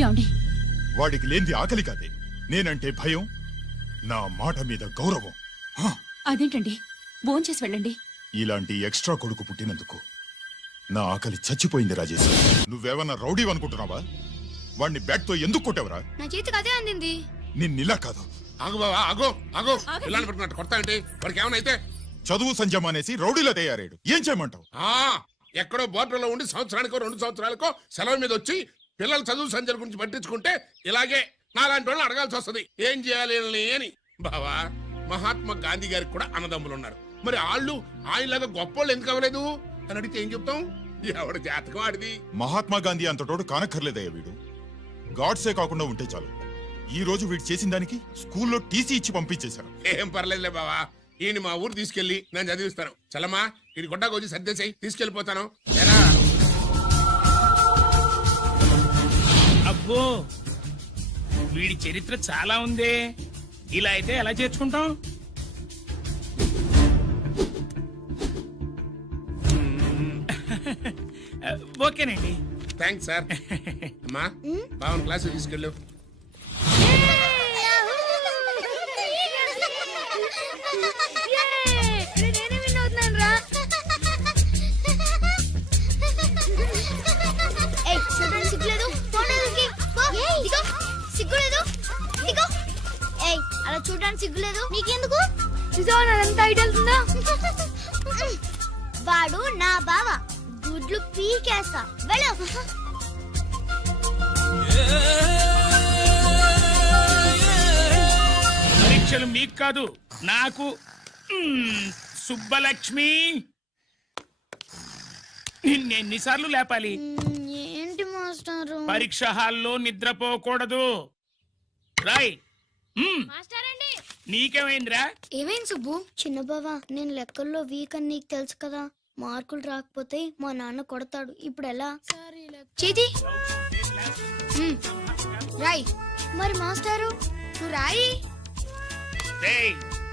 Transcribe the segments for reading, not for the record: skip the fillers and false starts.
ఏమండి? వాడికి లేనిది ఆకలి కాదే, నేనంటే భయం, నా మాట మీద గౌరవం. అదేంటండి, భోంచేసి వెళ్ళండి. ఇలాంటి ఎక్స్ట్రా కొడుకు పుట్టినందుకు నా ఆకలి చచ్చిపోయింది రాజేష్. నువ్వేమన్నా రౌడీ అనుకుంటున్నావా? వాడిని బ్యాట్ తో ఎందుకు కొట్టావరా? నా చేతికి అదే అందింది. నిన్నిలా కాదు. ఆగు బావా, ఆగు ఆగు. పిల్లలు పెట్టుకున్నట్టు కొడతా ఏంటి? వాడికి ఏమైనా అయితే చదువు సంజమానేసి రౌడీలో తయారాడు. ఏం చేయమంటావు? ఎక్కడో బోర్డర్లో ఉండి సంవత్సరానికో 2 సంవత్సరాలకో సెలవు మీద వచ్చి పిల్లల చదువు సంజల గురించి పట్టించుకుంటే ఇలాగే నాలాంటి వాళ్ళని అడగాల్సి వస్తుంది. ఏం చేయాలి అని. బావా, మహాత్మా గాంధీ గారికి కూడా అన్నదమ్ములు ఉన్నారు. మరి వాళ్ళు ఆయనలాగా గొప్పోళ్ళు ఎందుకు అవ్వలేదు అని అడిగితే ఏం చెప్తాం? ఎవడు జాతకం ఆడిది. మహాత్మా గాంధీ అంతటోడు కానక్కర్లేదయ్యా వీడు. గాడ్సే కాకుండా ఉంటే చాలు. ఈ రోజు వీడు చేసిన దానికి స్కూల్లో టీసీ ఇచ్చి పంపించేశారు. ఏం పర్లేదులే బావా, ఈయన మా ఊరు తీసుకెళ్లి నేను చదివిస్తాను. చలమా, ఇది గొడ్డకు వచ్చి సర్దేశాయి, తీసుకెళ్లిపోతాను. అబ్బో, వీడి చరిత్ర చాలా ఉందే. ఇలా అయితే ఎలా చేర్చుకుంటాం? ఓకేనండి. Thanks sir. అమ్మా, బావన్ క్లాస్ తీసుకెళ్ళు. అలా చూడడానికి సిగ్గులేదు నీకెందుకు? చూసావా వెళ్తుందా? వాడు నా బావ, గుడ్లు పీకేస్తా. వెళ్ళు. పరీక్షలు మీకు కాదు, నాకు. సుబ్బలక్ష్మి, నిన్నెన్నిసార్లు లేపాలి? ఏంటి మాస్టారు? పరీక్ష హాల్లో నిద్రపోకూడదు. రాయ్. నీకేమైందిరా? ఏమైంది సుబ్బు? చిన్న బావా, నేను లెక్కల్లో వీక్ అని నీకు తెలుసు కదా. మార్కులు రాకపోతే మా నాన్న కొడతాడు. ఇప్పుడు ఎలా? చేతి రాయ్. మరి మాస్టారు నువ్వు రాయి.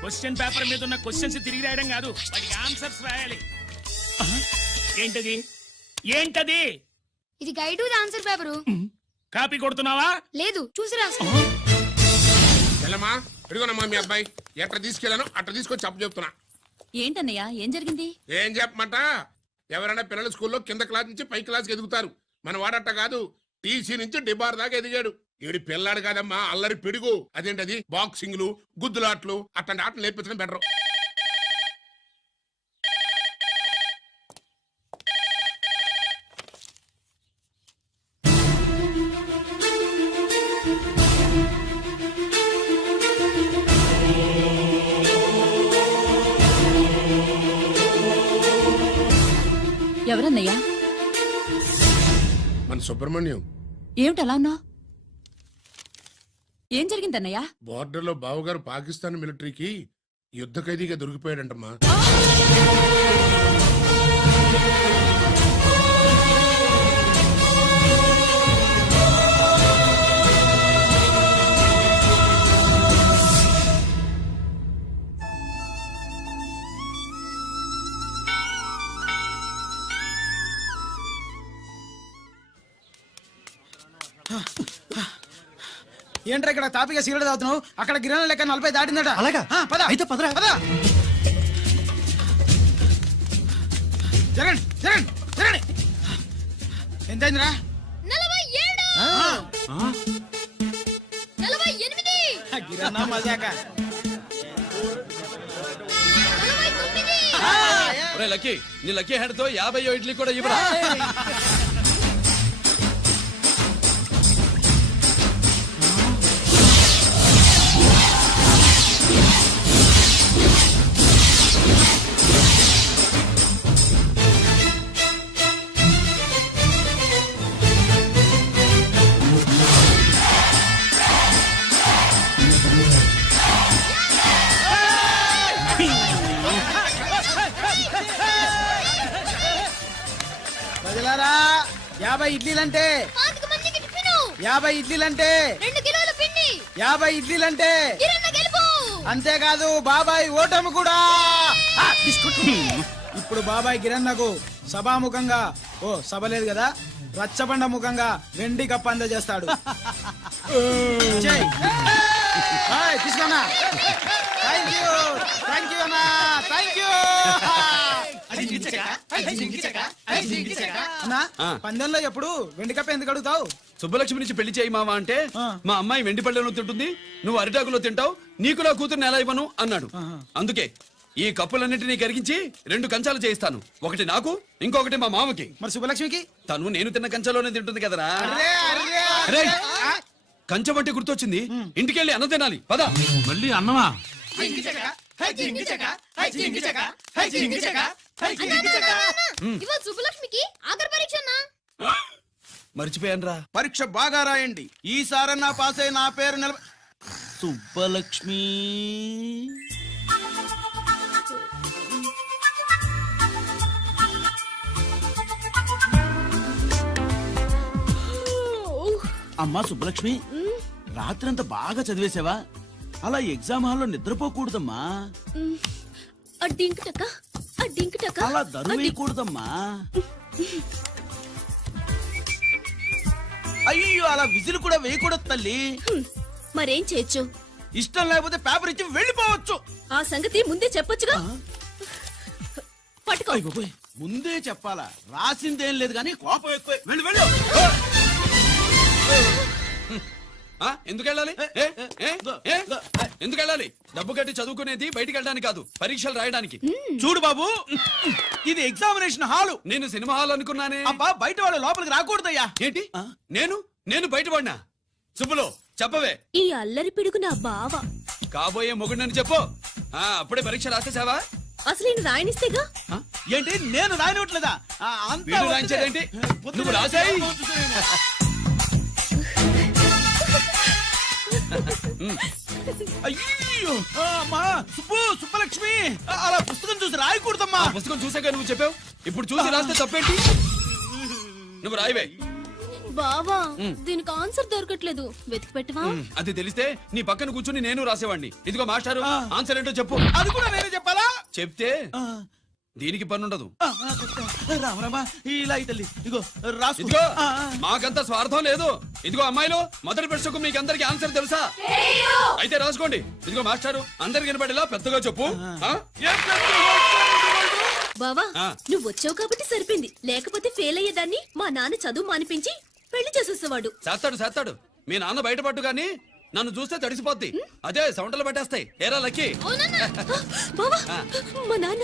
క్వశ్చన్ పేపర్ మీద ఉన్న క్వశ్చన్స్ తిరిగి రాయడం కాదు, వాటికి ఆన్సర్స్ రాయాలి. ఏంటది? ఏంటది? ఇది guide with answer paper. Copy కొడుతున్నావా? లేదు, చూసి రాసుకో. వెళ్ళమ్మా, ఎడుగునమ్మా మీ అబ్బాయి. ఎట్లా తీసుకెళ్ళాను అట్లా తీసుకొచ్చి అప్పు చెప్తున్నా. ఏంటన్నయ్యా, ఏం జరిగింది? ఏం చెప్పమంట? ఎవరైనా పిల్లల స్కూల్లో కింద క్లాస్ నుంచి పై క్లాస్కి ఎదుగుతారు. మన వాడట్ట కాదు, టీసీ నుంచి డిబార్ దాకా ఎదిగాడు. ఈడి పిల్లాడు కాదమ్మా, అల్లరి పిడుగు. అదేంటది, బాక్సింగ్లు, గుద్దులాట్లు, అట్లాంటి ఆటలు నేర్పించడం బెటర్. ఎవరన్నయ్యా? మన సుబ్రహ్మణ్యం. ఏమిటలా అన్నా? ఏం జరిగిందన్నయ్యా? బోర్డర్లో బావగారు పాకిస్తాన్ మిలిటరీకి యుద్ధ ఖైదీగా దొరికిపోయాడంటమ్మా. ఏంట్రా ఇక్కడ తాపిగా సిగరెట్ తాగుతున్నావు? అక్కడ గిరాన లెక్క 40 దాటిందట. అలాగా? పద అయితే పదరా. పద. జరగండి జరగండి జరగండి. ఎంతైందిరా? 47. గిరానా మజాక. లక్కీ, నీ లక్కీ హ్యాండ్ తో 50 ఇడ్లీ కూడా ఇవ్వరా? ప్రజలారా, 50 ఇడ్లీలంటే 50 ఇడ్లీలంటే 2 కిలోల పిండి, 50 ఇడ్లీలంటే కిరణ్ గెలుపు. అంతేకాదు బాబాయ్ ఓటమి కూడా. ఇప్పుడు బాబాయ్ గిరన్నకు సభాముఖంగా, సభ లేదు కదా, రచ్చబండ ముఖంగా వెండి కప్పు అందజేస్తాడు చెయ్. హాయ్, తీసుకోనా. థ్యాంక్ యూ అన్నా, థ్యాంక్ యూ అన్నా. పందెంలో ఎప్పుడు వెండి కప్పు ఎందుకు అడుగుతావు? సుబ్బలక్ష్మి నుంచి పెళ్లి చేయి మావా అంటే ఆ. మా అమ్మాయి వెండి పళ్ళెంలో తింటుంది, నువ్వు అరిటాకులో తింటావు, నీకు నా కూతుర్ని ఎలా ఇవ్వను అన్నాడు. అందుకే ఈ కప్పులన్నింటినీ కరిగించి 2 కంచాలు చేయిస్తాను. ఒకటి నాకు, ఇంకొకటి మా మామకి. మరి శుభలక్ష్మికి? తను నేను తిన్న కంచంలోనే తింటుంది కదరా. రేయ్, కంచం అంటే గుర్తొచ్చింది, ఇంటికెళ్ళి అన్నం తినాలి పద. మళ్ళీ అన్నమా? ఇవాళ సుబ్బలక్ష్మికి ఆఖరి పరీక్ష అన్నా. మర్చిపోయానురా. పరీక్ష బాగా రాయండి, ఈసారన్నా పాస్ అయి నా పేరు సుబ్బలక్ష్మి. అమ్మా సుబ్బలక్ష్మి, రాత్రంతా బాగా చదివేశావా? అలా ఎగ్జామ్ హాల్లో నిద్రపోకూడదమ్మా. అలా దరువేయకూడదమ్మా. అయ్యో, అలా విజిల్ కూడా వేయకూడదు తల్లి. మరేం చేయొచ్చు? ఇష్టం లేకపోతే పేపర్ ఇచ్చి వెళ్ళిపోవచ్చు. ఆ సంగతి ముందే చెప్పొచ్చుగా. పట్టుకో. అయ్ బాబోయ్, ముందే చెప్పాలా? రాసిందేం లేదు కానీ కోపం ఎక్కువ. వెళ్ళు వెళ్ళు. ఎందుకు వెళ్ళాలి? ఎందుకు వెళ్ళాలి? డబ్బు కట్టి చదువుకునేది బయటికి వెళ్ళడానికి కాదు, పరీక్షలు రాయడానికి. చూడు బాబు, ఇది ఎగ్జామినేషన్ హాలు. నేను సినిమా హాల్ అనుకున్నానే. అబ్బా, బయట వాళ్ళు లోపలికి రాకూడదయ్యా. ఏంటి? నేను బయటపడినా? సుబ్బులు చెప్పవే. ఈ అల్లరి పిడుగు నా బావ. కాబోయే మొగుడని చెప్పు. అప్పుడే పరీక్ష రాసేసావా? అసలు నేను రాయనిస్తేగా. ఏంటి, నేను రాయనివ్వట్లేదా? వీడు రాయించేదేంటి? నువ్వు రాసాయి. అయ్యో, అమ్మా సుబ్బలక్ష్మి, అలా పుస్తకం చూసి రాయకూడదమ్మా. పుస్తకం చూసాక నువ్వు చెప్పావు, ఇప్పుడు చూసి రాస్తే తప్పేంటి? నువ్వు రాయివే. బావా, దీనికి ఆన్సర్ దొరకట్లేదు, వెతికి పెట్టవా? అది తెలిస్తే నీ పక్కన కూర్చుని నేను రాసేవాడిని. ఇదిగో మాస్టారు, ఆన్సర్ ఏంటో చెప్పు. అది కూడా నేనే చెప్పాలా? చెప్తే దీనికి పనుండదు. రామరామా, ఇలా తల్లి, ఇదిగో రాసుకో. ఇదిగో, మాకంత స్వార్థం లేదు. ఇదిగో అమ్మాయిలు, మొదటి ప్రశ్నకు మీకు అందరికి ఆన్సర్ తెలుసా? అయితే రాసుకోండి. ఇదిగో మాస్టారు, అందరికి వినపడేలా పెద్దగా చెప్పు. బావా, నువ్వు వచ్చావు కాబట్టి సరిపోయింది, లేకపోతే ఫెయిల్ అయ్యేదాన్ని. మా నాన్న చదువు మానిపించి పెళ్లి చేసేసేవాడు. చేస్తాడు. మీ నాన్న బయటపట్టు గాని నన్ను చూస్తే తడిసిపోద్ది. అదే సౌంటలు పట్టేస్తాయి. ఏరా లక్కీ. బావా, మా నాన్న.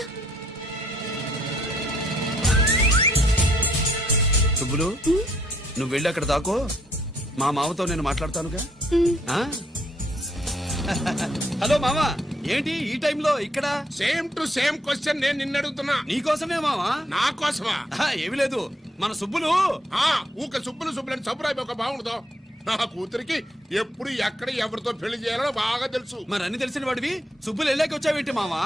సుబ్బులు, నువ్వు వెళ్ళి అక్కడ దాకో, మా మామతో నేను మాట్లాడతానుగా. హలో మామా, ఏంటి ఈ టైంలో ఇక్కడ? సేమ్ టు సేమ్ క్వశ్చన్ నేను నిన్ను అడుగుతున్నా. నీకోసమే మామా. నా కోసమా? ఏమి లేదు, మన సుబ్బులు ఊక సుబ్బులని సబ్బురాయి ఒక బాగుండదు. నా కూతురికి ఎప్పుడు ఎక్కడ ఎవరితో పెళ్లి చేయాలో బాగా తెలుసు. మరి అన్ని తెలిసిన వాడివి సుబ్బులు వెళ్ళాక వచ్చావేంటి మామా?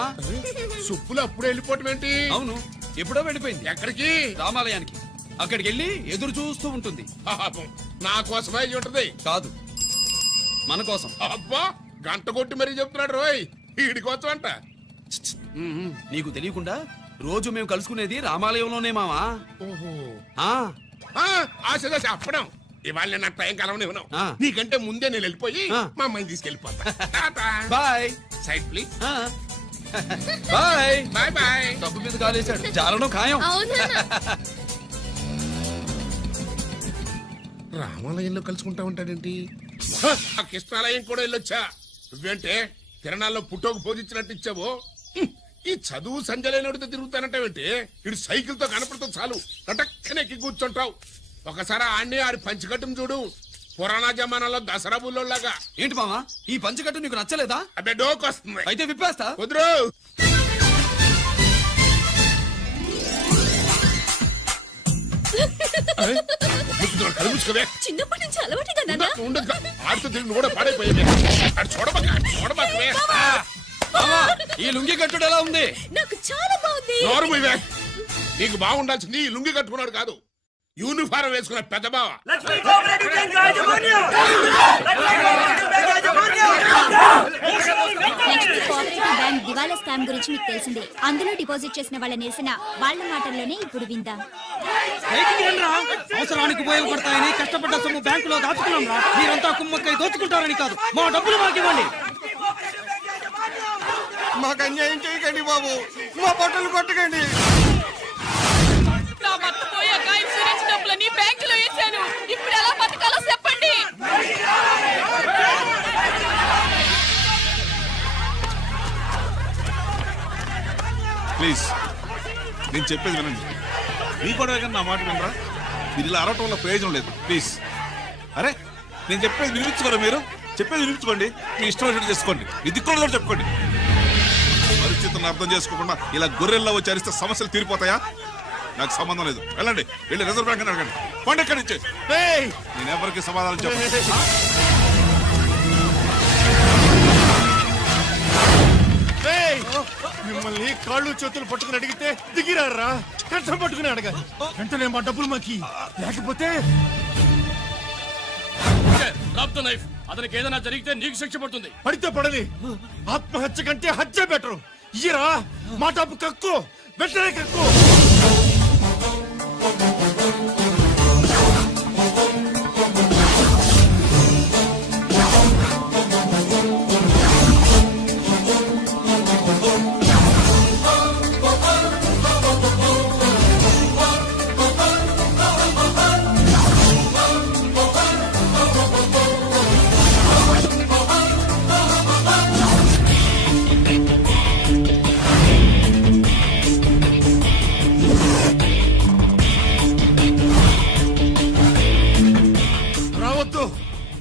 సుబ్బులు అప్పుడు వెళ్ళిపోవటం ఏంటి? అవును, ఎప్పుడో వెళ్ళిపోయింది. ఎక్కడికి? రామాలయానికి. అక్కడికి వెళ్ళి ఎదురు చూస్తూ ఉంటుంది. పాపం, నా కోసమే అయి ఉంటది. కాదు, మన కోసం. అబ్బా, గంట కొట్టి మరీ చెప్తున్నాడు రోయ్, వీడి కోసం అంట. నీకు తెలియకుండా రోజు మేము కలుసుకునేది రామాలయంలోనే మావా. ఆశ చెప్పడం. ఇవాళ నేను నా టైం కలవని ఉన్నావు. నీకంటే ముందే నేను వెళ్ళిపోయి మా అమ్మాయిని తీసుకెళ్ళిపోతా. Bye. Side please. Bye bye bye. డబ్బు మీద కాలేశాడు, జారడం ఖాయం. రామాలయంలో కలుసుకుంటా ఉంటాడేంటి? ఆ కృష్ణాలయం కూడా వెళ్ళొచ్చా? నువ్వేంటే తిరణాల్లో పుట్టోకు పోజించినట్టు ఇచ్చావు. ఈ చదువు సంజలైనడితో తిరుగుతానంటావేంటి? ఇటు సైకిల్ తో కనపడితే చాలు నటక్కనెక్కి కూర్చుంటావు. ఒకసారి ఆడిని ఆడి పంచికట్టును చూడు, పురాణ జమానాలో దసరా బుల్లోలాగా. ఏంటి మామా, ఈ పంచకట్టు నీకు నచ్చలేదా? అబ్బే, డోకు వస్తుంది. అయితే విప్పేస్తా. కుదురు. చిన్నప్పటి నుంచి అలవాటుగా నాన్న. ఉండదు, ఆడుతూ తిరిగి కూడా పాడైపోయింది. చూడబాకవే. మామా, ఈ లుంగి కట్టుడు ఎలా ఉంది? నాకు చాలా బాగుంది. నోరు మూయవే. నీకు బాగుండాల్సింది ఈ లుంగి కట్టుకున్నాడు కాదు, యూనిఫారం వేసుకున్న పెద్ద బావ నెక్స్ట్ కోఆపరేటివ్ బ్యాంక్ దివాలా స్కామ్ గురించి మీకు తెలిసిందే. అందులో డిపాజిట్ చేసిన వాళ్ళ నిరసన వాళ్ళ మాటల్లోనే ఇప్పుడు విందాం. బయటికి రండిరా. అవసరానికి ఉపయోగపడతాయని కష్టపడ్డ సొమ్ము బ్యాంకులో దాచుకున్నాం రా. మీరంతా కుమ్మక్కై దోచుకుంటారని కాదు, మా డబ్బులు మాకు ఇవ్వండి. మాకు అన్యాయం చేయకండి బాబు, మా బట్టలు కొట్టకండి. నా భర్త పోయాక ఇన్సూరెన్స్ డబ్బులని బ్యాంకులో వేశాను. ఇప్పుడు ఎలా బతకాలో చెప్పండి. ప్లీజ్ నేను చెప్పేది వినండి. మీ కూడా నా మాట వినరా? మీరు ఇలా అరవటం వల్ల ప్రయోజనం లేదు. ప్లీజ్ అరే నేను చెప్పేది వినిపించుకోరా? మీరు చెప్పేది వినిపించుకోండి, మీ ఇష్టం వచ్చినట్టు చేసుకోండి, మీ దిక్కులో కూడా చెప్పుకోండి. పరిస్థితులను అర్థం చేసుకోకుండా ఇలా గొర్రెల్లో వచ్చి అరిస్తే సమస్యలు తీరిపోతాయా? నాకు సంబంధం లేదు. వెళ్ళండి, వెళ్ళి రిజర్వ్ బ్యాంక్ అని అడగండి. పండి ఎక్కడి నుంచి. నేను ఎవరికి సమాధానం చెప్పను. మిమ్మల్ని కాళ్ళు చేతులు పట్టుకుని అడిగితే దిగిరారా? కష్టం పట్టుకుని అడగాలి. వెంటనే మా డబ్బులు మాకి, లేకపోతే అతనికి ఏదైనా జరిగితే నీకు శిక్ష పడుతుంది. పడితే పడని, ఆత్మహత్య కంటే హత్య బెటరు. ఇయ్యరా మా డబ్బు, కక్కు, వెంటనే కక్కు.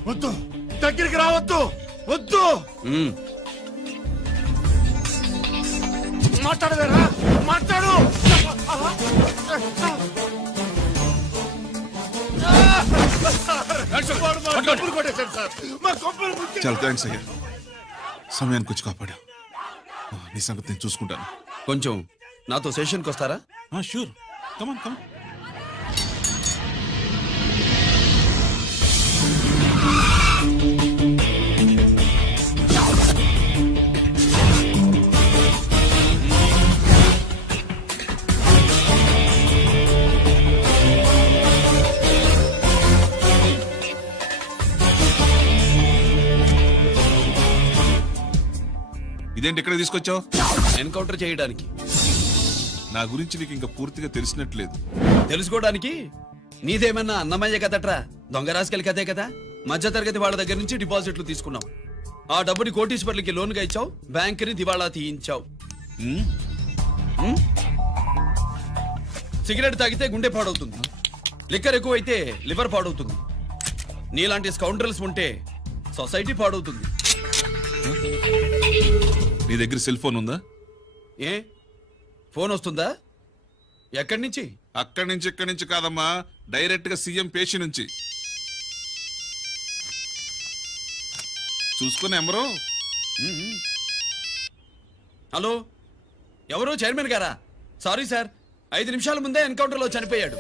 వద్దు, దగ్గరికి రావద్దు, వద్దు. మాట్లాడవేరా? మాట్లాడు. డబ్బులు కొట్టేశాడు సార్, మా కొంపలు ముంచె-. చాలా థ్యాంక్స్ అయ్యా, సమయానికి వచ్చి కాపాడా. నీ సంగతి నేను చూసుకుంటాను. కొంచెం నాతో సెషన్కి వస్తారా? షూర్, కమాన్ కమాన్. ఇదేంటి ఇక్కడ తీసుకొచ్చావు? ఎన్కౌంటర్ చేయడానికి. నా గురించి నీకు ఇంకా పూర్తిగా తెలిసినట్లేదు. తెలుసుకోవడానికి నీదేమన్నా అన్నమయ్య కదట్రా, దొంగ రాసుకెళ్ళి కదే కదా. మధ్య తరగతి వాళ్ళ దగ్గర నుంచి డిపాజిట్లు తీసుకున్నావు. ఆ డబ్బుని కోటీశ్వర్లకి లోన్గా ఇచ్చావు, బ్యాంకుని దివాళా తీయించావు. సిగరెట్ తాగితే గుండె పాడవుతుంది, లిక్కర్ ఎక్కువైతే లివర్ పాడవుతుంది. నీలాంటి స్కౌండ్రల్స్ ఉంటే సొసైటీ పాడవుతుంది. నీ దగ్గర సెల్ ఫోన్ ఉందా? ఏ ఫోన్ వస్తుందా? ఎక్కడి నుంచి? అక్కడి నుంచి ఇక్కడి నుంచి కాదమ్మా, డైరెక్ట్ గా సీఎం పేషి నుంచి. చూసుకుని ఎవరు? హలో, ఎవరు? చైర్మన్ గారా? సారీ సార్, 5 నిమిషాల ముందే ఎన్కౌంటర్ లో చనిపోయాడు.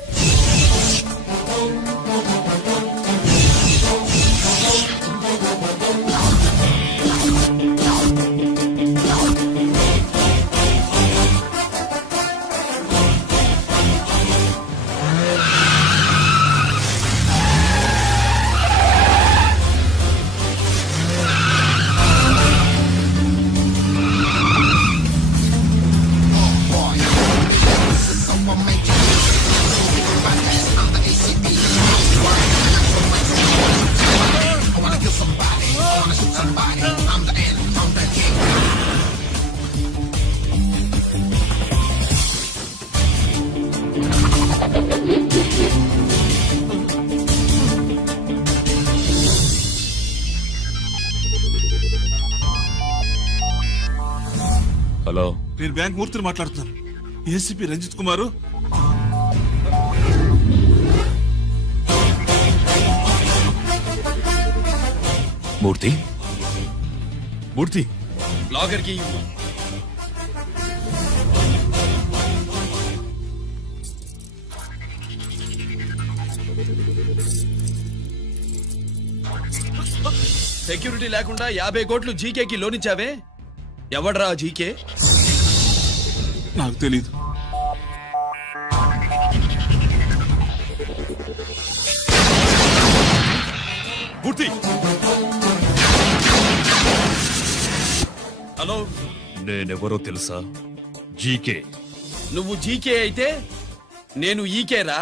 హలో, నేను బ్యాంక్ మూర్తిని మాట్లాడుతున్నాను. ఏసీపీ రంజిత్ కుమారు. మూర్తి, మూర్తి లాగర్ కి సెక్యూరిటీ లేకుండా 50 కోట్లు జీకేకి లోన్ ఇచ్చావే, ఎవడ్రా ఆ జీకే? నాకు తెలీదు. పూర్తి. హలో, నేనెవరో తెలుసా? జీకే. నువ్వు జీకే అయితే నేను ఈకే రా,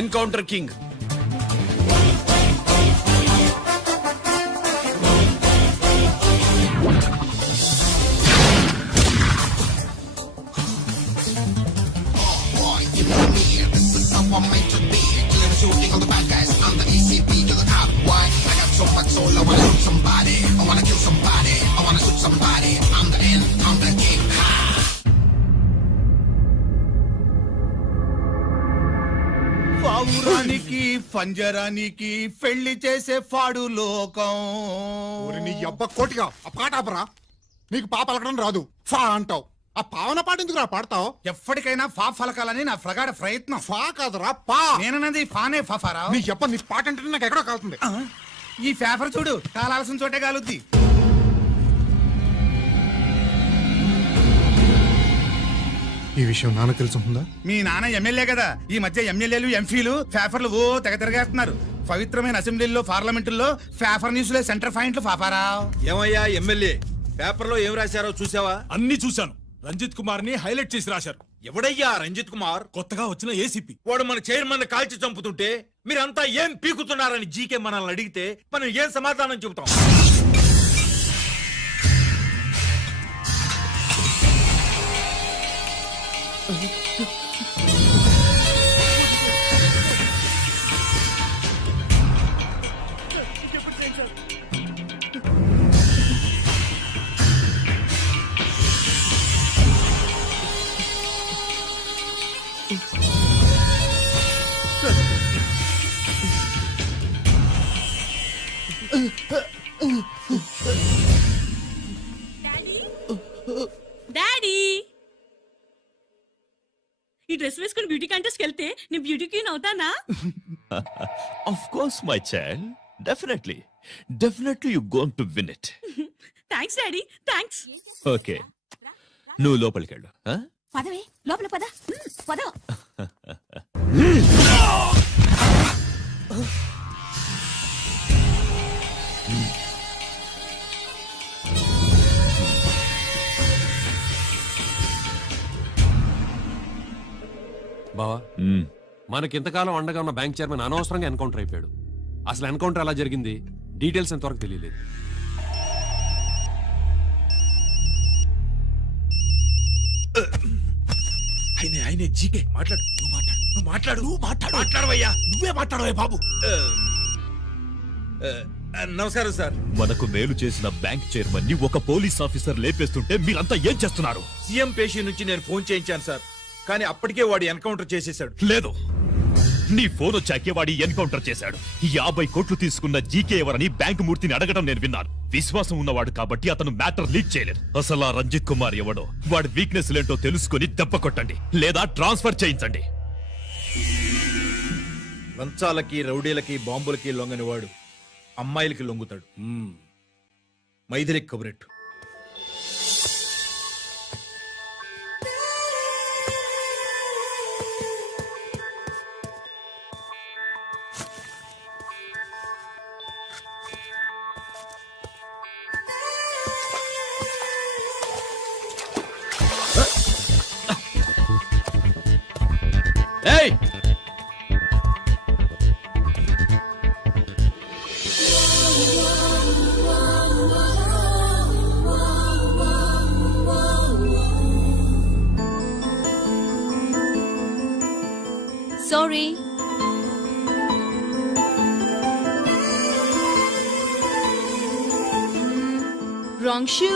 ఎన్కౌంటర్ కింగ్. పావురానికి పంజరానికి పెళ్లి చేసే ఫాడు లోకం. నీ అబ్బ కోటిగా ఆ పాట ఆపరా. నీకు పా పలకడం రాదు, ఫా అంటావు. ఆ పావన పాట ఎందుకు రా పాడతావు? ఎప్పటికైనా ఫా ఫలకాలని నా ప్రగాఢ ప్రయత్నం. ఫా కాదురా పా. నేనన్నది ఫానే ఫాఫారా. నీ అబ్బ నీ పాట అంటే నాకు ఎక్కడో కాలుతుంది. ఈ పేపర్ చూడు, కాలాల్సిన చోటే కాలుద్ది. ఈ విషయం నాన్న తెలుసుందా? మీ నాన్న ఎమ్మెల్యే కదా. ఈ మధ్య ఎమ్మెల్యేలు ఎంపీలు పేపర్లు ఓ తెగ తిరగేస్తున్నారు. పవిత్రమైన అసెంబ్లీలో పార్లమెంటుల్లో పేపర్ న్యూస్ లో సెంటర్ పాయింట్లు ఫాఫారా. ఏమయ్యా ఎమ్మెల్యే, పేపర్లో ఏం రాశారో చూసావా? అన్ని చూశాను. రంజిత్ కుమార్ ని హైలైట్ చేసి రాశారు. ఎవడయ్యా రంజిత్ కుమార్? కొత్తగా వచ్చిన ఏసీపీ. వాడు మన చైర్మన్ కాల్చి చంపుతుంటే మీరంతా ఏం పీకుతున్నారని జీకే మనల్ని అడిగితే మనం ఏం సమాధానం చెబుతాం? డాడీ, ఈ డ్రెస్ వేసుకుని బ్యూటీ కాంటెస్ట్ వెళ్తే నేను బ్యూటీ క్వీన్ అవుతానా? Of course my child, definitely you going to win it. Thanks daddy, thanks. Okay, నువ్వు లోపలికి వెళ్ళు. పదవే లోపల పద. పద. బావా, మనకింతకాలం అండగా ఉన్న బ్యాంక్ చైర్మన్ అనవసరంగా ఎన్కౌంటర్ అయిపోయాడు. అసలు ఎన్కౌంటర్ ఎలా జరిగింది, డీటెయిల్స్ ఎంతవరకు తెలియలేదు. ఆయనే జీకే. మాట్లాడు, మాట్లాడవయ్యా. నువ్వే మాట్లాడవే బాబు. నమస్కారం సార్. మనకు మేలు చేసిన బ్యాంక్ చైర్మన్ ని ఒక పోలీస్ ఆఫీసర్ లేపేస్తుంటే మీరంతా ఏం చేస్తున్నారు? సీఎం పేషి నుంచి నేను ఫోన్ చేయించాను సార్, కానీ అప్పటికే వాడు ఎన్కౌంటర్ చేసేశాడు. లేదు, నీ ఫోన్ వచ్చాకే వాడి ఎన్కౌంటర్ చేశాడు. 50 కోట్లు తీసుకున్న జీకే ఎవరని బ్యాంకు మూర్తిని అడగడం నేను విన్నాను. విశ్వాసం ఉన్నవాడు కాబట్టి అతను మ్యాటర్ లీక్ చేయలేదు. అసలు ఆ రంజిత్ కుమార్ ఎవడో, వాడి వీక్నెస్ లేంటో తెలుసుకుని దెబ్బ కొట్టండి, లేదా ట్రాన్స్ఫర్ చేయించండి. లంచాలకి, రౌడీలకి, బాంబులకి లొంగని వాడు అమ్మాయిలకి లొంగుతాడు. మైథిలికి కబురెట్టు. ఏయ్, సారీ. Wrong shoe.